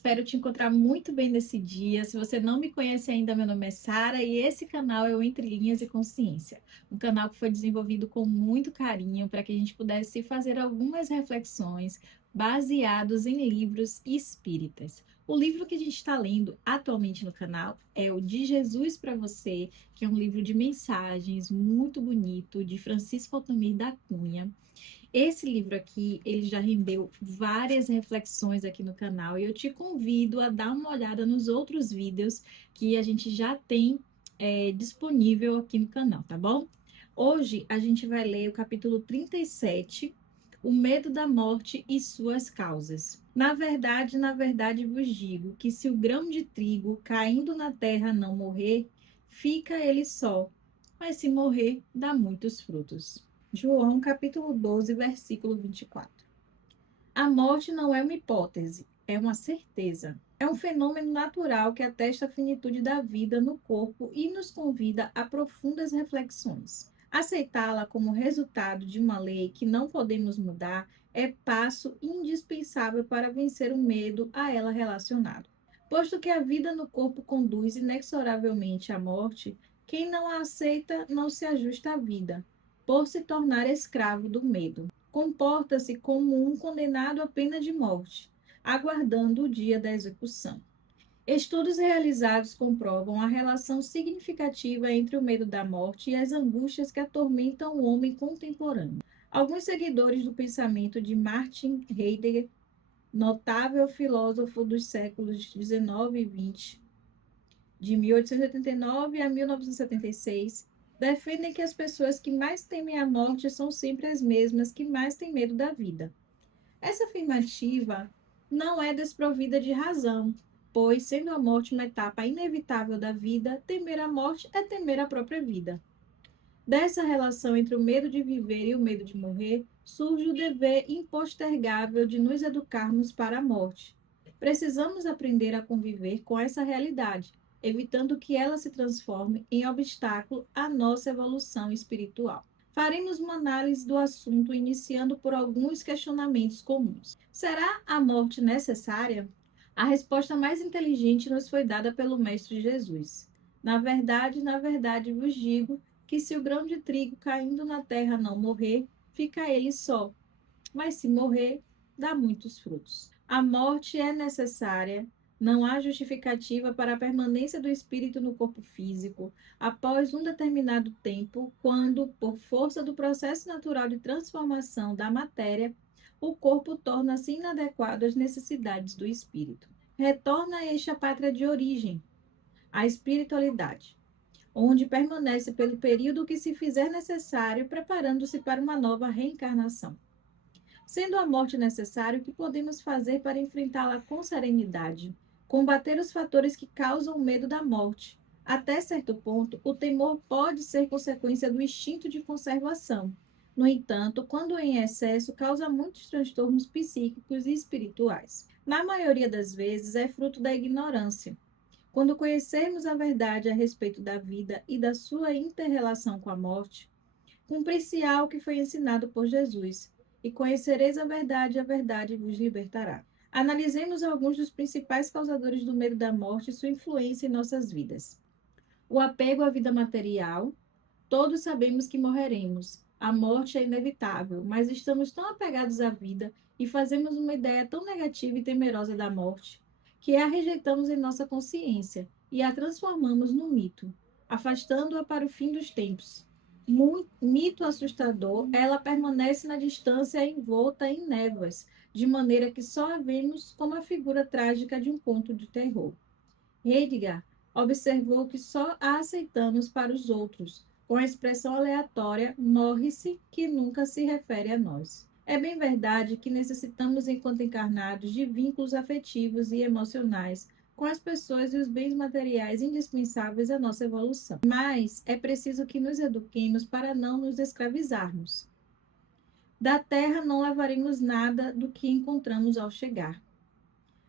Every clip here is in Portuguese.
espero te encontrar muito bem nesse dia. Se você não me conhece ainda, meu nome é Sara e esse canal é o Entre Linhas e Consciência, um canal que foi desenvolvido com muito carinho para que a gente pudesse fazer algumas reflexões baseados em livros espíritas. O livro que a gente está lendo atualmente no canal é o De Jesus para Você, que é um livro de mensagens muito bonito, de Francisco Altamir da Cunha. Esse livro aqui, ele já rendeu várias reflexões aqui no canal e eu te convido a dar uma olhada nos outros vídeos que a gente já tem disponível aqui no canal, tá bom? Hoje a gente vai ler o capítulo 37, O Medo da Morte e Suas Causas. Na verdade vos digo que se o grão de trigo caindo na terra não morrer, fica ele só, mas se morrer, dá muitos frutos. João capítulo 12, versículo 24. A morte não é uma hipótese, é uma certeza. É um fenômeno natural que atesta a finitude da vida no corpo e nos convida a profundas reflexões. Aceitá-la como resultado de uma lei que não podemos mudar é passo indispensável para vencer o medo a ela relacionado. Posto que a vida no corpo conduz inexoravelmente à morte, quem não a aceita não se ajusta à vida, por se tornar escravo do medo. Comporta-se como um condenado à pena de morte, aguardando o dia da execução. Estudos realizados comprovam a relação significativa entre o medo da morte e as angústias que atormentam o homem contemporâneo. Alguns seguidores do pensamento de Martin Heidegger, notável filósofo dos séculos 19 e 20, de 1889 a 1976, defendem que as pessoas que mais temem a morte são sempre as mesmas que mais têm medo da vida. Essa afirmativa não é desprovida de razão, pois, sendo a morte uma etapa inevitável da vida, temer a morte é temer a própria vida. Dessa relação entre o medo de viver e o medo de morrer, surge o dever impostergável de nos educarmos para a morte. Precisamos aprender a conviver com essa realidade, evitando que ela se transforme em obstáculo à nossa evolução espiritual. Faremos uma análise do assunto, iniciando por alguns questionamentos comuns. Será a morte necessária? A resposta mais inteligente nos foi dada pelo Mestre Jesus. Na verdade, vos digo que se o grão de trigo caindo na terra não morrer, fica ele só, mas se morrer, dá muitos frutos. A morte é necessária, não há justificativa para a permanência do espírito no corpo físico após um determinado tempo, quando, por força do processo natural de transformação da matéria, o corpo torna-se inadequado às necessidades do espírito. Retorna este à pátria de origem, a espiritualidade, onde permanece pelo período que se fizer necessário, preparando-se para uma nova reencarnação. Sendo a morte necessária, o que podemos fazer para enfrentá-la com serenidade? Combater os fatores que causam o medo da morte. Até certo ponto, o temor pode ser consequência do instinto de conservação. No entanto, quando em excesso, causa muitos transtornos psíquicos e espirituais. Na maioria das vezes, é fruto da ignorância. Quando conhecermos a verdade a respeito da vida e da sua inter-relação com a morte, cumprir-se-á o que foi ensinado por Jesus, e conhecereis a verdade vos libertará. Analisemos alguns dos principais causadores do medo da morte e sua influência em nossas vidas. O apego à vida material. Todos sabemos que morreremos. A morte é inevitável, mas estamos tão apegados à vida e fazemos uma ideia tão negativa e temerosa da morte, que a rejeitamos em nossa consciência e a transformamos num mito, afastando-a para o fim dos tempos. Mito assustador, ela permanece na distância envolta em névoas, de maneira que só a vemos como a figura trágica de um conto de terror. Heidegger observou que só a aceitamos para os outros, com a expressão aleatória morre-se, que nunca se refere a nós. É bem verdade que necessitamos, enquanto encarnados, de vínculos afetivos e emocionais com as pessoas e os bens materiais indispensáveis à nossa evolução. Mas é preciso que nos eduquemos para não nos escravizarmos. Da terra não levaremos nada do que encontramos ao chegar.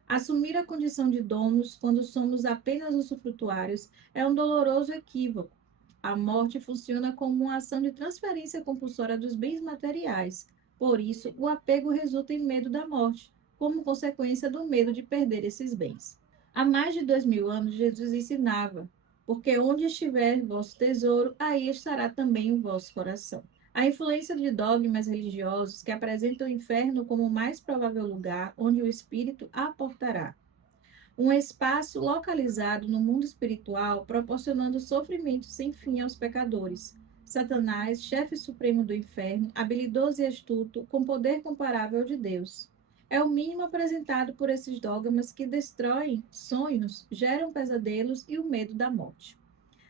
Assumir a condição de donos, quando somos apenas usufrutuários, é um doloroso equívoco. A morte funciona como uma ação de transferência compulsória dos bens materiais. Por isso, o apego resulta em medo da morte, como consequência do medo de perder esses bens. Há mais de 2000 anos, Jesus ensinava, porque onde estiver vosso tesouro, aí estará também o vosso coração. A influência de dogmas religiosos que apresentam o inferno como o mais provável lugar onde o espírito aportará. Um espaço localizado no mundo espiritual, proporcionando sofrimento sem fim aos pecadores. Satanás, chefe supremo do inferno, habilidoso e astuto, com poder comparável ao de Deus. É o mínimo apresentado por esses dogmas que destroem sonhos, geram pesadelos e o medo da morte.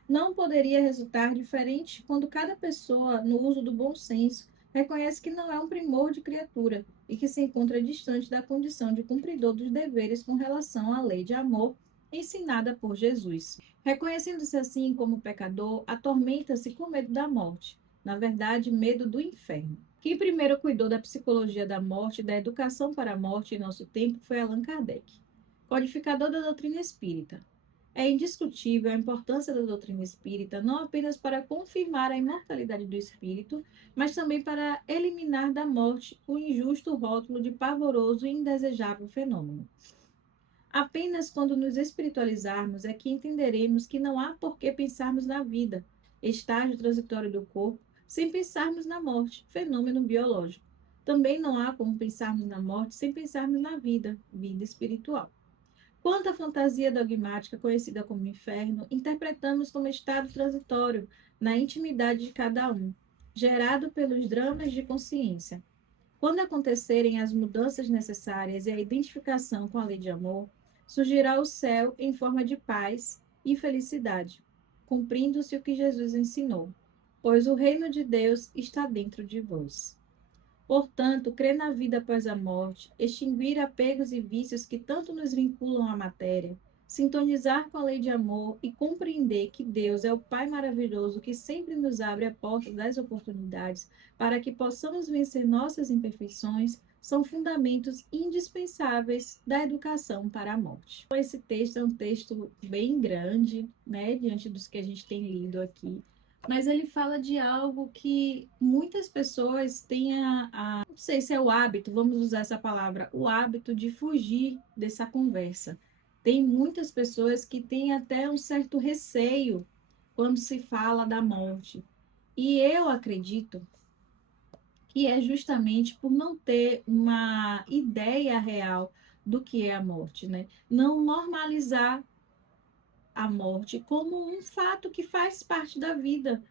Não poderia resultar diferente quando cada pessoa, no uso do bom senso, reconhece que não é um primor de criatura e que se encontra distante da condição de cumpridor dos deveres com relação à lei de amor ensinada por Jesus. Reconhecendo-se assim como pecador, atormenta-se com medo da morte, na verdade, medo do inferno. Quem primeiro cuidou da psicologia da morte e da educação para a morte em nosso tempo foi Allan Kardec, codificador da doutrina espírita. É indiscutível a importância da doutrina espírita, não apenas para confirmar a imortalidade do espírito, mas também para eliminar da morte o injusto rótulo de pavoroso e indesejável fenômeno. Apenas quando nos espiritualizarmos é que entenderemos que não há por que pensarmos na vida, estágio transitório do corpo, sem pensarmos na morte, fenômeno biológico. Também não há como pensarmos na morte sem pensarmos na vida, vida espiritual. Quanto à fantasia dogmática conhecida como inferno, interpretamos como estado transitório na intimidade de cada um, gerado pelos dramas de consciência. Quando acontecerem as mudanças necessárias e a identificação com a lei de amor, surgirá o céu em forma de paz e felicidade, cumprindo-se o que Jesus ensinou, pois o reino de Deus está dentro de vós. Portanto, crer na vida após a morte, extinguir apegos e vícios que tanto nos vinculam à matéria, sintonizar com a lei de amor e compreender que Deus é o Pai maravilhoso que sempre nos abre a porta das oportunidades para que possamos vencer nossas imperfeições, são fundamentos indispensáveis da educação para a morte. Esse texto é um texto bem grande, né, diante dos que a gente tem lido aqui, mas ele fala de algo que muitas pessoas têm não sei se é o hábito, vamos usar essa palavra, o hábito de fugir dessa conversa. Tem muitas pessoas que têm até um certo receio quando se fala da morte. E eu acredito que é justamente por não ter uma ideia real do que é a morte, né? Não normalizar a morte como um fato que faz parte da vida.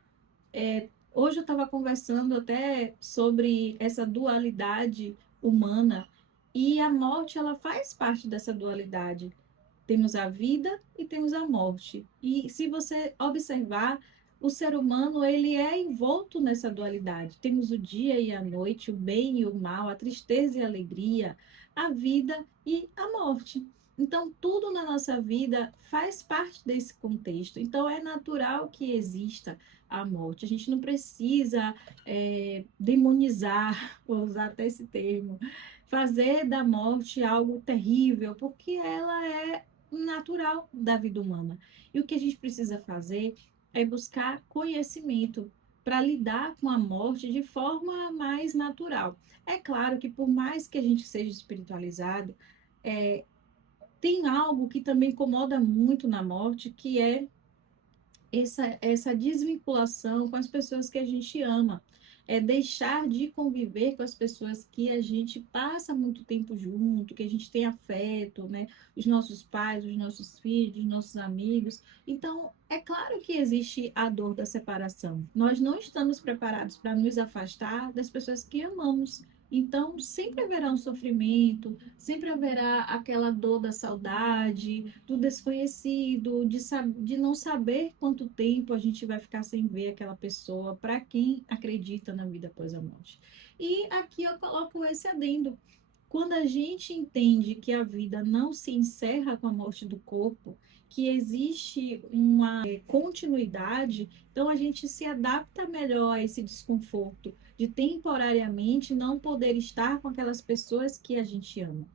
Hoje eu estava conversando até sobre essa dualidade humana e a morte ela faz parte dessa dualidade. Temos a vida e temos a morte. E se você observar, o ser humano ele é envolto nessa dualidade. Temos o dia e a noite, o bem e o mal, a tristeza e a alegria, a vida e a morte. Então, tudo na nossa vida faz parte desse contexto. Então, é natural que exista a morte. A gente não precisa demonizar, vou usar até esse termo, fazer da morte algo terrível, porque ela é natural da vida humana. E o que a gente precisa fazer é buscar conhecimento para lidar com a morte de forma mais natural. É claro que por mais que a gente seja espiritualizado, é, tem algo que também incomoda muito na morte, que é essa desvinculação com as pessoas que a gente ama. É deixar de conviver com as pessoas que a gente passa muito tempo junto, que a gente tem afeto, né? Os nossos pais, os nossos filhos, os nossos amigos. Então, é claro que existe a dor da separação. Nós não estamos preparados para nos afastar das pessoas que amamos. Então, sempre haverá um sofrimento, sempre haverá aquela dor da saudade, do desconhecido, de não saber quanto tempo a gente vai ficar sem ver aquela pessoa, para quem acredita na vida após a morte. E aqui eu coloco esse adendo. Quando a gente entende que a vida não se encerra com a morte do corpo, que existe uma continuidade, então a gente se adapta melhor a esse desconforto de temporariamente não poder estar com aquelas pessoas que a gente ama.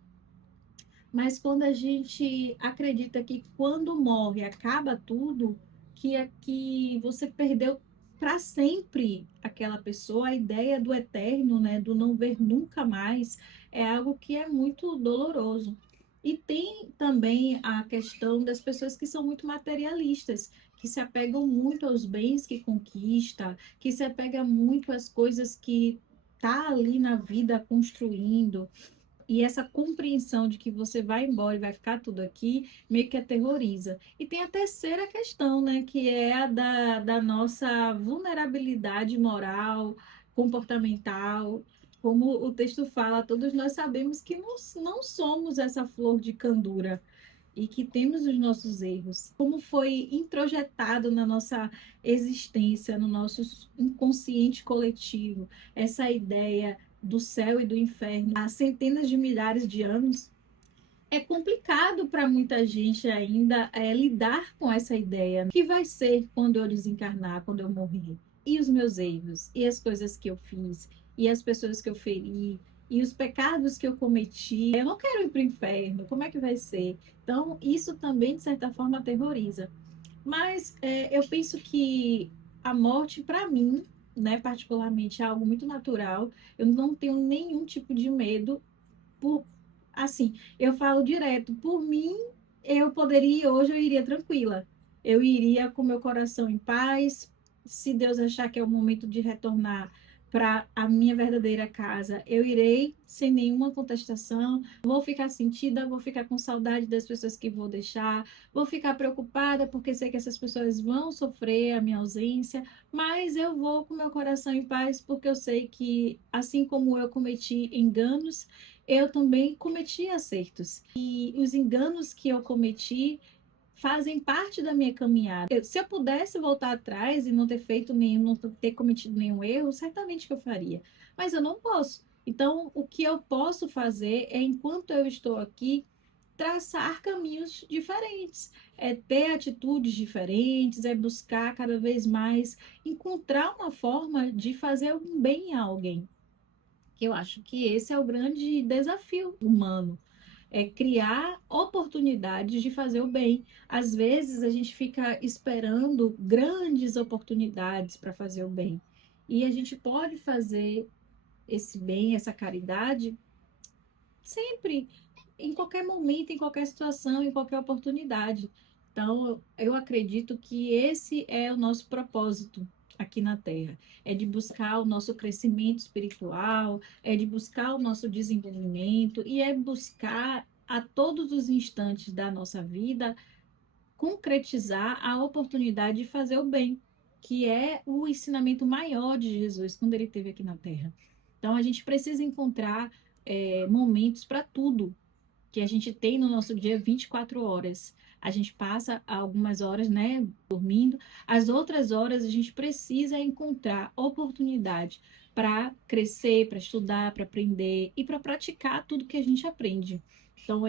Mas quando a gente acredita que quando morre acaba tudo, que é que você perdeu para sempre aquela pessoa, a ideia do eterno, né, do não ver nunca mais, é algo que é muito doloroso. E tem também a questão das pessoas que são muito materialistas, que se apegam muito aos bens que conquista, que se apega muito às coisas que tá ali na vida construindo. E essa compreensão de que você vai embora e vai ficar tudo aqui, meio que aterroriza. E tem a terceira questão, né, que é a da nossa vulnerabilidade moral, comportamental. Como o texto fala, todos nós sabemos que não somos essa flor de candura e que temos os nossos erros. Como foi introjetado na nossa existência, no nosso inconsciente coletivo, essa ideia do céu e do inferno há centenas de milhares de anos, é complicado para muita gente ainda lidar com essa ideia. O que vai ser quando eu desencarnar, quando eu morrer? E os meus erros? E as coisas que eu fiz? E as pessoas que eu feri? E os pecados que eu cometi? Eu não quero ir para o inferno. Como é que vai ser? Então, isso também, de certa forma, aterroriza. Mas eu penso que a morte, para mim, né, particularmente, é algo muito natural. Eu não tenho nenhum tipo de medo por, assim, eu falo direto, por mim, eu poderia ir hoje, eu iria tranquila. Eu iria com meu coração em paz. Se Deus achar que é o momento de retornar para a minha verdadeira casa, eu irei sem nenhuma contestação. Vou ficar sentida, vou ficar com saudade das pessoas que vou deixar, vou ficar preocupada porque sei que essas pessoas vão sofrer a minha ausência, mas eu vou com meu coração em paz porque eu sei que, assim como eu cometi enganos, eu também cometi acertos. E os enganos que eu cometi fazem parte da minha caminhada. Se eu pudesse voltar atrás e não ter feito nenhum, não ter cometido nenhum erro, certamente que eu faria. Mas eu não posso. Então, o que eu posso fazer é, enquanto eu estou aqui, traçar caminhos diferentes, é ter atitudes diferentes, é buscar cada vez mais encontrar uma forma de fazer um bem a alguém. Que eu acho que esse é o grande desafio humano, é criar oportunidades de fazer o bem. Às vezes a gente fica esperando grandes oportunidades para fazer o bem. E a gente pode fazer esse bem, essa caridade, sempre, em qualquer momento, em qualquer situação, em qualquer oportunidade. Então, eu acredito que esse é o nosso propósito aqui na Terra, é de buscar o nosso crescimento espiritual, é de buscar o nosso desenvolvimento e é buscar a todos os instantes da nossa vida concretizar a oportunidade de fazer o bem, que é o ensinamento maior de Jesus quando ele esteve aqui na Terra. Então, a gente precisa encontrar momentos para tudo que a gente tem no nosso dia 24 horas. A gente passa algumas horas, né, dormindo, as outras horas a gente precisa encontrar oportunidade para crescer, para estudar, para aprender e para praticar tudo que a gente aprende. Então,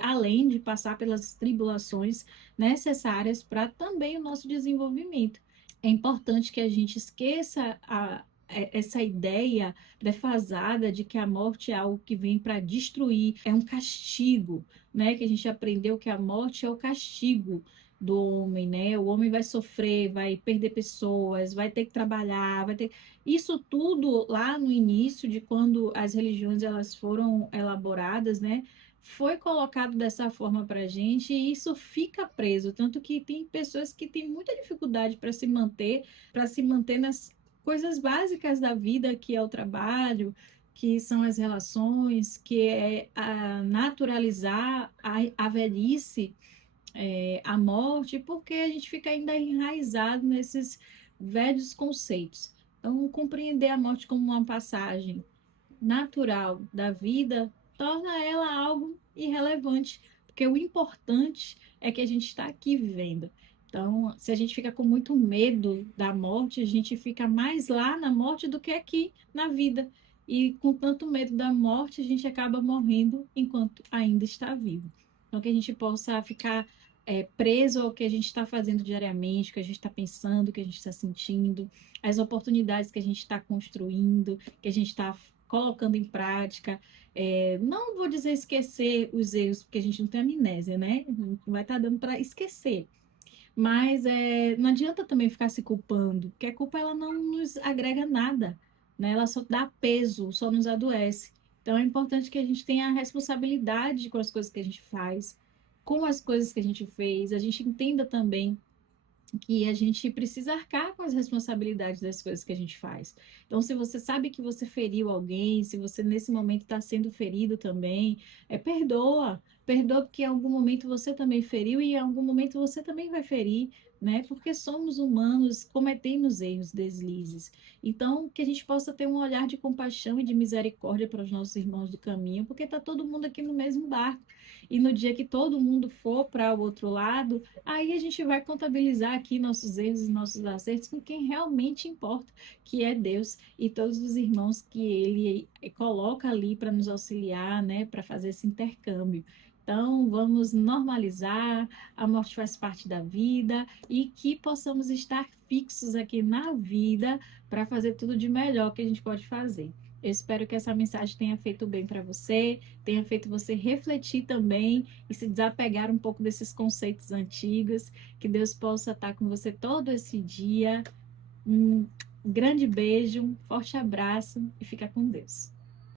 além de passar pelas tribulações necessárias para também o nosso desenvolvimento. É importante que a gente esqueça essa ideia defasada de que a morte é algo que vem para destruir, é um castigo, né? Que a gente aprendeu que a morte é o castigo do homem, né? O homem vai sofrer, vai perder pessoas, vai ter que trabalhar, vai ter isso tudo lá no início de quando as religiões elas foram elaboradas, né? Foi colocado dessa forma para a gente e isso fica preso, tanto que tem pessoas que têm muita dificuldade para se manter nas coisas básicas da vida, que é o trabalho, que são as relações, que é naturalizar a velhice, a morte, porque a gente fica ainda enraizado nesses velhos conceitos. Então, compreender a morte como uma passagem natural da vida torna ela algo irrelevante, porque o importante é que a gente está aqui vivendo. Então, se a gente fica com muito medo da morte, a gente fica mais lá na morte do que aqui na vida. E com tanto medo da morte, a gente acaba morrendo enquanto ainda está vivo. Então, que a gente possa ficar preso ao que a gente está fazendo diariamente, o que a gente está pensando, o que a gente está sentindo, as oportunidades que a gente está construindo, que a gente está colocando em prática. Não vou dizer esquecer os erros, porque a gente não tem amnésia, né? Não vai estar dando para esquecer. Mas não adianta também ficar se culpando, porque a culpa ela não nos agrega nada, né? Ela só dá peso, só nos adoece. Então é importante que a gente tenha a responsabilidade com as coisas que a gente faz, com as coisas que a gente fez, a gente entenda também que a gente precisa arcar com as responsabilidades das coisas que a gente faz. Então, se você sabe que você feriu alguém, se você nesse momento está sendo ferido também, perdoa. Perdoa porque em algum momento você também feriu e em algum momento você também vai ferir, né? Porque somos humanos, cometemos erros, deslizes. Então, que a gente possa ter um olhar de compaixão e de misericórdia para os nossos irmãos do caminho, porque está todo mundo aqui no mesmo barco. E no dia que todo mundo for para o outro lado, aí a gente vai contabilizar aqui nossos erros e nossos acertos com quem realmente importa, que é Deus e todos os irmãos que Ele coloca ali para nos auxiliar, né, para fazer esse intercâmbio. Então, vamos normalizar, a morte faz parte da vida e que possamos estar fixos aqui na vida para fazer tudo de melhor que a gente pode fazer. Eu espero que essa mensagem tenha feito bem para você, tenha feito você refletir também e se desapegar um pouco desses conceitos antigos. Que Deus possa estar com você todo esse dia. Um grande beijo, um forte abraço e fica com Deus.